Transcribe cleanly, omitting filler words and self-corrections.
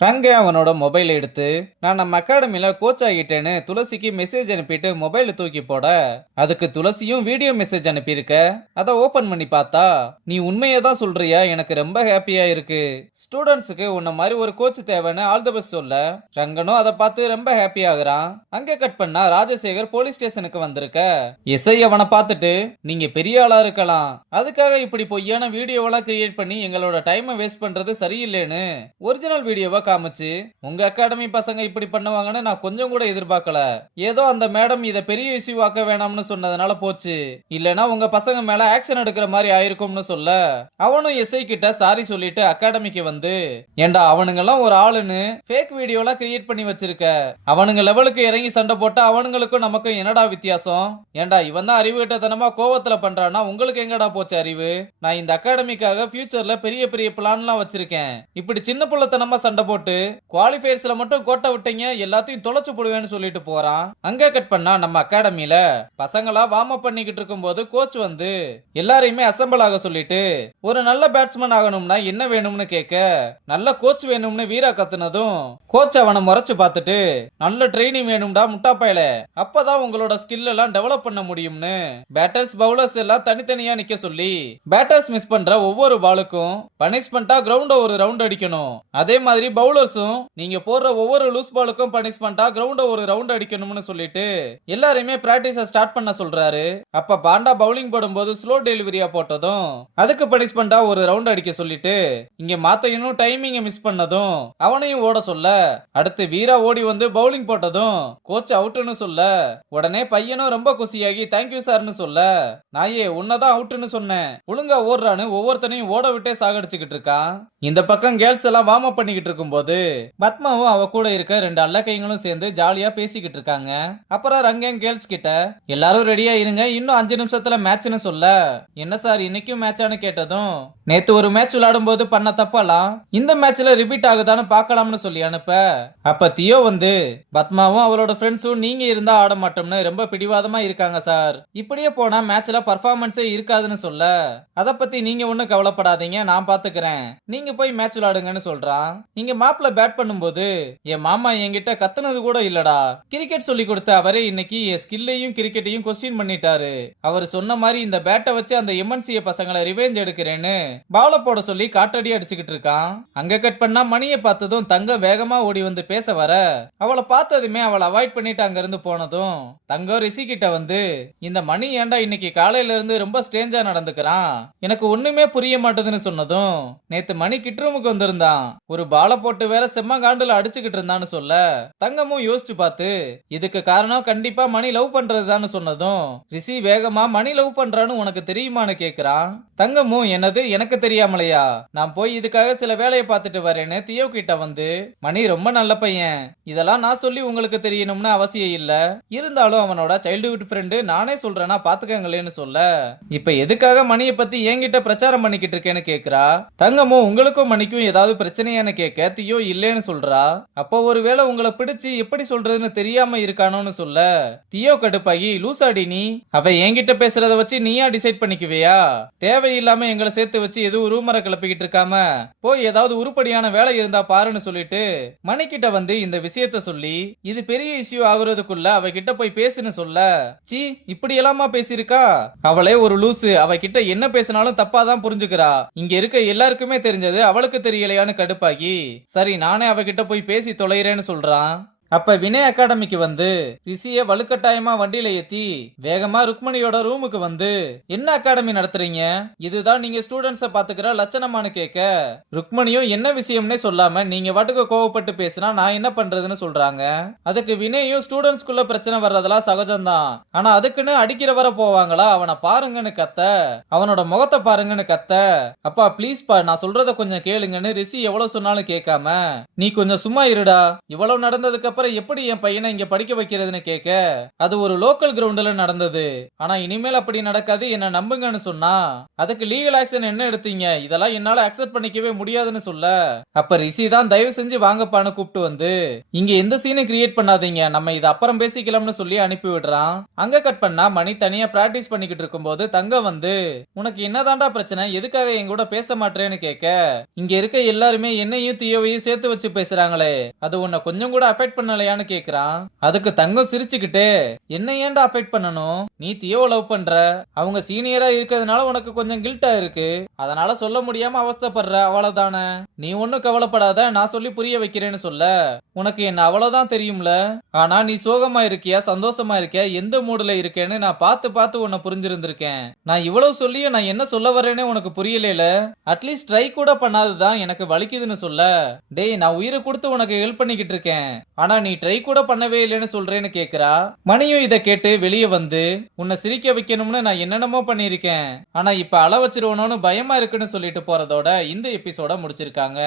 ரங்க அவனோட மொபைல் எடுத்து நான் நம்ம அகாடமில கோச் ஆகிட்டேன்னு துளசிக்கு மெசேஜ் அனுப்பிட்டு மொபைல தூக்கி போட அதுக்கு துளசியும் வீடியோ மெசேஜ் அனுப்பியிருக்க. அதை ஓபன் பண்ணி பார்த்தா நீ உண்மையை தான் சொல்றியா, எனக்கு ரொம்ப ஹாப்பியா இருக்கு. ஸ்டூடெண்ட்ஸுக்கு உன்ன மாதிரி ஒரு கோச் தேவைன்னு ஆல் தி பெஸ்ட் சொல்ல ரங்கனும் அதை பார்த்து ரொம்ப ஹாப்பி ஆகுறான். அங்கே கட் பண்ணா ராஜசேகர் போலீஸ் ஸ்டேஷனுக்கு வந்திருக்க. எஸ்ஐ அவனை பார்த்துட்டு நீங்க பெரிய ஆளா இருக்கலாம், அதுக்காக இப்படி பொய்யான வீடியோவெல்லாம் கிரியேட் பண்ணி எங்களோட டைமை வேஸ்ட் பண்றது சரியில்லைன்னு ஒரிஜினல் வீடியோவை காமிச்சு உங்க அகாடமி பசங்க இப்படி பண்ணுவாங்கன்னு நான் கொஞ்சம் கூட எதிர்பார்க்கல. ஏதோ அந்த மேடம் இத பெரிய இஷ்யூ ஆக்க வேணாம்னு சொன்னதுனால போச்சு, இல்லனா உங்க பசங்க மேல ஆக்ஷன் எடுக்கிற மாதிரி ஆயிருக்கும்னு சொல்ல அவனும் எஸ்ஐ கிட்ட சாரி சொல்லிட்டு அகாடமிக்கு வந்து ஏண்டா அவனுங்க எல்லாம் ஒரு ஆளுன்னு ஃபேக் வீடியோலாம் கிரியேட் பண்ணி வச்சிருக்க, அவனுங்க லெவலுக்கு இறங்கி சண்டை போட்டா அவனுங்களுக்கும் நமக்கும் என்னடா வித்தியாசம்? ஏண்டா இவன் தான் அறிவுகிட்டத்தனமா கோவத்துல பண்றானா, உங்களுக்கு எங்கடா போச்சு அறிவு? நான் இந்த அகாடமிக்காக ஃபியூச்சர்ல பெரிய பெரிய பிளான்லாம் வச்சிருக்கேன், இப்படி சின்ன புள்ளத்தனமா சண்டை போட்டு குவாலிஃபயர்ஸ்ல மட்டும் கோட்டை விட்டீங்க எல்லாத்தையும் தொலைச்சு போடுவேன்னு சொல்லிட்டு போறான். அங்க கட் பண்ணா நம்ம அகாடமில பசங்களா வார்ம் அப் பண்ணிக்கிட்டு இருக்கும்போது கோச் வந்து எல்லாரையுமே அசெம்பிள் ஆக சொல்லிட்டு ஒரு நல்ல பேட்ஸ்மேன் ஆகணும்னா என்ன வேணும்னு கேட்க நல்ல கோச் வேணும்னு வீரா கத்துனதும் கோச் அவனை முறைச்சு பார்த்துட்டு நல்ல ட்ரைனிங் வேணும்டா முட்டாப்பையில, அப்பதான் உங்களோட ஸ்கில் எல்லாம் டெவலப் பண்ண முடியும்னு பேட்டர்ஸ் பவுலர்ஸ் எல்லாம் தனித்தனியா நிக்க சொல்லி பேட்டர்ஸ் மிஸ் பண்ற ஒவ்வொரு பாலுக்கும் பனிஷ்மெண்டா கிரவுண்ட ஒரு ரவுண்ட் அடிக்கணும், அதே மாதிரி பவுலர்ஸும் நீங்க போடுற ஒவ்வொரு லூஸ் பாலுக்கும் பனிஷ்மெண்டா கிரவுண்ட ஒரு ரவுண்ட் அடிக்கணும்னு சொல்லிட்டு எல்லாரையுமே பிராக்டிஸ ஸ்டார்ட் பண்ண சொல்றாரு. அப்ப பாண்டா பவுலிங் போடும்போது ஸ்லோ டெலிவரியா போட்டதும் அதுக்கு பனிஷ்மெண்டா ஒரு ரவுண்ட் அடிக்க சொல்லிட்டு இங்க மாத்தையனும் டைமிங்க மிஸ் பண்ணதும் அவனையும் ஓட சொல்ல அடுத்து வீரா ஓடி வந்து பவுலிங் போட்டதும் கோச் அவுட்னு சொல்ல உடனே பையனும் ரொம்ப குசியாகி தேங்க்யூ சார்னு சொல்ல நாயே உன்னதான் அவுட்னு சொன்னேன், ஒழுங்கா ஓடுறான்னு ஒவ்வொருத்தனையும் ஓட விட்டே சாகடிச்சுக்கிட்டு இருக்கான். இந்த பக்கம் கேர்ள்ஸ் எல்லாம் வார்ம் அப் பண்ணிக்கிட்டு இருக்கும்போது பத்மாவும் அவ கூட இருக்க ரெண்டு அல்லக்கைங்களும் சேர்ந்து ஜாலியா பேசிக்கிட்டு இருக்காங்க. அப்புறம் ரங்கன் கேர்ள்ஸ் கிட்ட எல்லாரும் ரெடியா இருங்க, இன்னும் 5 நிமிஷத்துல மேட்ச்னு சொல்ல என்ன சார் இன்னைக்கும் மேட்சான்னு கேட்டதும் நேத்து ஒரு மேட்ச் விளையாடும் போது பண்ண தப்பெல்லாம் இந்த மேட்ச்ல ரிப்பீட் ஆகுதான்னு பார்க்கலாம்னு சொல்லி அனுப்ப அப்ப தியோ வந்து பத்மாவும் அவளோட ஃப்ரெண்ட்ஸும் நீங்க இருந்தா ஆட மாட்டோம்னு ரொம்ப பிடிவாதமா இருக்காங்க சார், இப்படியே போனா மேட்ச்ல பர்ஃபார்மன்ஸே இருக்காதுன்னு சொல்ல அத பத்தி நீங்க ஒண்ணும் கவலைப்படாதீங்க நான் பாத்துக்கிறேன், நீங்க போய் மேட்ச் விளையாடுங்கன்னு சொல்றான். இங்க மாப்பிள்ள பேட் பண்ணும்போது என் மாமா என்கிட்ட கத்துனது கூட இல்லடா, கிரிக்கெட் சொல்லி கொடுத்த அவரே இன்னைக்கு என் ஸ்கில்லையும் கிரிக்கெட்டையும் கொஸ்டின் பண்ணிட்டாரு, அவர் சொன்ன மாதிரி இந்த பேட்டை வச்சு அந்த எம்என்சிஏ பசங்களை ரிவெஞ்ச் எடுக்கிறேன்னு பால போட சொல்லி காட்டடி அடிச்சுக்கிட்டு இருக்கான். அங்க கட் பண்ணா மணியை பார்த்ததும் தங்கம் வேகமா ஓடி வந்து பேச வர அவளை பார்த்ததுமே அவளை அவாய்ட் பண்ணிட்டு அங்க இருந்து போனதும் தங்கம் ரிஷி கிட்ட வந்து இந்த மணி ஏண்டா இன்னைக்கு காலையில இருந்து ரொம்ப ஸ்ட்ரேஞ்சா நடந்துக்கிறான், எனக்கு ஒண்ணுமே புரிய மாட்டேதுன்னு சொன்னதும் நேத்து மணி கிட்ரூமுக்கு வந்திருந்தான், ஒரு பால போட்டு வேற செம்மங்காண்டுல அடிச்சுக்கிட்டு இருந்தான்னு சொல்ல தங்கமும் யோசிச்சு பார்த்து இதுக்கு காரணம் கண்டிப்பா மணி லவ் பண்றதுதான்னு சொன்னதும் ரிஷி வேகமா மணி லவ் பண்றான்னு உனக்கு தெரியுமான்னு கேக்குறான். தங்கமும் என்னது எனக்கு தெரியாமலையா, நான் போய் இதுக்காக சில வேலையை பார்த்துட்டு வரேன்னு தியோ கிட்ட வந்து மணி ரொம்ப நல்ல பையன், இதெல்லாம் நான் சொல்லி உங்களுக்கு தெரியணும்னு அவசியம் இல்ல, இருந்தாலும் அவனோட சைல்டுஹுட் ஃப்ரெண்டு நானே சொல்றேன்னா பாத்துக்கங்களேன்னு சொல்ல இப்ப எதுக்காக மணியை பத்தி என்கிட்ட பிரச்சாரம் பண்ணிக்கிட்டு இருக்கேன்னு கேக்குறா. தங்கமும் உங்களுக்கும் மணிக்கும் ஏதாவது பிரச்சனையான்னு கேட்க தியோ இல்லேன்னு சொல்றா. அப்போ ஒருவேளை உங்களை பிடிச்சு எப்படி சொல்றதுன்னு தெரியாம இருக்கானோன்னு சொல்ல தியோ கடுப்பாகி லூசாடி நீ, அவ என்கிட்ட பேசுறத வச்சு நீயா டிசைட் பண்ணிக்குவியா, தேவையில்லாம எங்களை சேர்த்து வச்சு எதுவும் ரூமரை கிளப்பிக்கிட்டு இருக்காம போய் ஏதாவது உருப்படியான வேலை இருந்தா பாருன்னு சொல்லிட்டு மணிக்கிட்ட வந்து இந்த விஷயத்த சொல்லி இது பெரிய இஷ்யூ ஆகுறதுக்குள்ள அவகிட்ட போய் பேசுன்னு சொல்ல சி இப்படி எல்லாமா பேசியிருக்கா, அவளே ஒரு லூசு, அவகிட்ட என்ன பேசினாலும் தப்பாதான் புரிஞ்சுக்கிறா, இங்க இருக்க எல்லாருக்குமே தெரிஞ்சது அவளுக்கு தெரியலையான்னு கடுப்பாகி சரி நானே அவகிட்ட போய் பேசி தொலைறேன்னு சொல்றான். அப்ப வினய் அகாடமிக்கு வந்து ரிஷிய வலுக்கட்டாயமா வண்டியில ஏத்தி வேகமா ருக்மணியோட ரூமுக்கு வந்து என்ன அகாடமி நடத்துறீங்க, இதுதான் நீங்க ஸ்டூடெண்ட்ஸ பாத்துக்கிற லட்சணமானு கேட்க ருக்மணியும் என்ன விஷயம்னே சொல்லாம நீங்க வாட்டுக்கு கோவப்பட்டு பேசினா நான் என்ன பண்றதுன்னு சொல்றாங்க. அதுக்கு வினயும் ஸ்டூடெண்ட்ஸ்குள்ள பிரச்சனை வர்றதெல்லாம் சகஜம்தான், ஆனா அதுக்குன்னு அடிக்கிற வர போவாங்களா, அவனை பாருங்கன்னு கத்த அவனோட முகத்தை பாருங்கன்னு கத்த அப்பா ப்ளீஸ் பா நான் சொல்றத கொஞ்சம் கேளுங்கன்னு ரிஷி எவ்வளவு சொன்னாலும் கேட்காம நீ கொஞ்சம் சும்மா இருடா, இவ்வளவு நடந்ததுக்கு அதுக்கப்புறம் எப்படி என் பையனை இங்க படிக்க வைக்கிறதுன்னு கேட்க, அது ஒரு லோக்கல் கிரவுண்ட்ல நடந்தது. ஆனா இனிமேல் அப்படி நடக்காது, என்ன நம்புங்கன்னு சொன்னா, அதுக்கு லீகல் ஆக்ஷன் என்ன எடுத்தீங்க, இதெல்லாம் என்னால அக்செப்ட் பண்ணிக்கவே முடியாதுன்னு சொல்ல, அப்ப ரிஷி தான் தயவு செஞ்சு வாங்கப்பான்னு கூப்பிட்டு வந்து, இங்க எந்த சீனும் கிரியேட் பண்ணாதீங்க, நம்ம இத அப்புறம் பேசிக்கலாம்னு சொல்லி அனுப்பி விடுறான். அங்க கட் பண்ணா மணி தனியா பிராக்டிஸ் பண்ணிக்கிட்டு இருக்கும்போது தங்கம் வந்து, உனக்கு என்னதான்டா பிரச்சனை, எதுக்காக என் கூட பேச மாட்டேன்னு கேட்க, இங்க இருக்க எல்லாருமே என்னையும் தியோவையும் சேர்த்து வச்சு பேசுறாங்களே, அது உன்னை கொஞ்சம் கூட அஃபெக்ட் பண்ணலையான்னு கேக்குறான். அதுக்கு தங்கம் சிரிச்சுக்கிட்டே, என்ன ஏன்டா அஃபெக்ட் பண்ணணும், நீ தியோவை லவ் பண்ற, அவங்க சீனியரா இருக்கிறதுனால உனக்கு கொஞ்சம் கில்ட்டா இருக்கு, அதனால சொல்ல முடியாம அவஸ்தைப்படுற, அவ்வளவுதானே, நீ ஒன்னும் கவலைப்படாத, நான் சொல்லி புரிய வைக்கிறேன்னு சொல்ல, உனக்கு என்ன அவ்வளவுதான் தெரியும்ல, ஆனா நீ சோகமா இருக்கியா சந்தோஷமா இருக்கியா எந்த மூடுல இருக்கேன்னு நான் பார்த்து பார்த்து உன்னை புரிஞ்சிருந்திருக்கேன். நான் இவ்வளவு சொல்லியும் நான் என்ன சொல்ல வரேனே உனக்கு புரியல, அட்லீஸ்ட் ட்ரை கூட பண்ணாததான் எனக்கு வலிக்குதுன்னு சொல்ல, டேய் நான் உயிரை கொடுத்து உனக்கு ஹெல்ப் பண்ணிக்கிட்டு இருக்கேன், ஆனா நீ ட்ரை கூட பண்ணவே இல்லைன்னு சொல்றேன்னு கேக்குறா. மணியும் இதை கேட்டு வெளியே வந்து, உன்னை சிரிக்க வைக்கணும்னு நான் என்னென்னமோ பண்ணிருக்கேன், ஆனா இப்ப அள வச்சிருவனோன்னு பயமா இருக்குன்னு சொல்லிட்டு போறதோட இந்த எபிசோட முடிச்சிருக்காங்க.